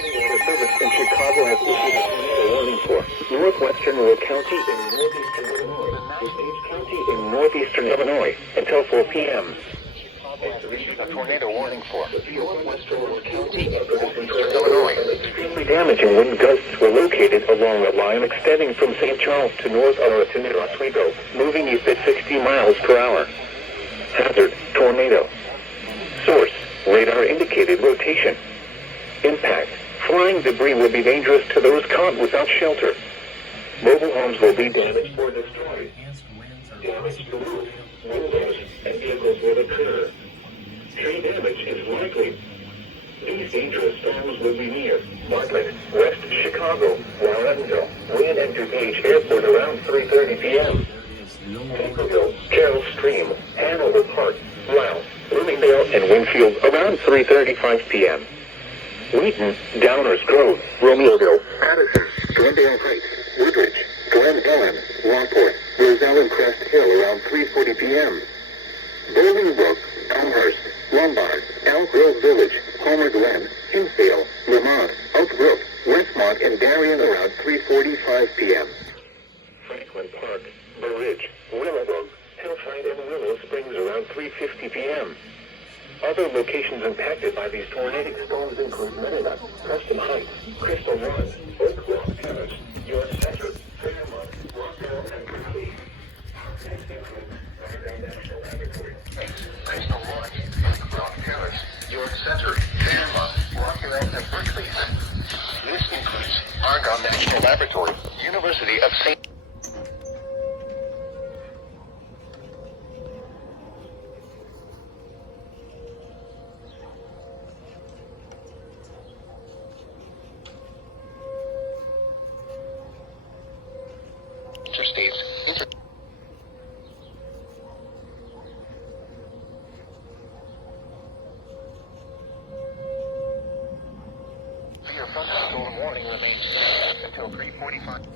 Water Service in Chicago has issued a tornado warning for northwestern Will County in northeastern Illinois, DuPage County in northeastern Illinois until 4 p.m. A tornado warning for northwestern Will County in northeastern Illinois. Extremely damaging wind gusts were located along a line extending from St. Charles to North Oswego, moving east at 60 miles per hour. Hazard, tornado. Source, radar indicated rotation. Impact, flying debris will be dangerous to those caught without shelter. Mobile homes will be damaged or destroyed. Damage to roof, windows, and vehicles will occur. Tree damage is likely. These dangerous storms will be near Bartlett, West Chicago, Warrenville, Wynn, and DuPage Airport around 3:30 p.m. Naperville, Carroll Stream, Hanover Park, Louth, Bloomingdale, and Winfield around 3:35 p.m. Wheaton, Downers Grove, Romeoville, Addison, Glendale Heights, Woodridge, Glen Ellen, Lockport, Roselle and Crest Hill around 3:40 p.m. Bolingbrook, Elmhurst, Lombard, Elk Grove Village, Homer Glen, Hinsdale, Lamont, Oak Brook, Westmont, and Darien around 3:45 p.m. Franklin Park, Burr Ridge, Willowbrook, Hillside, and Willow Springs around 3:50 p.m. Other locations impacted by these tornadic storms include Minnesota, Preston Heights, Crystal Run, Oak Grove Terrace, York Center, Fairmont, Rockville, and Berkeley. National Laboratory. Crystal Run, Oak Grove Terrace, York Center, Fairmont, Rockville, and Berkeley. This includes Argonne National Laboratory, University of St. Interstates. Your front storm warning remains until 3:45.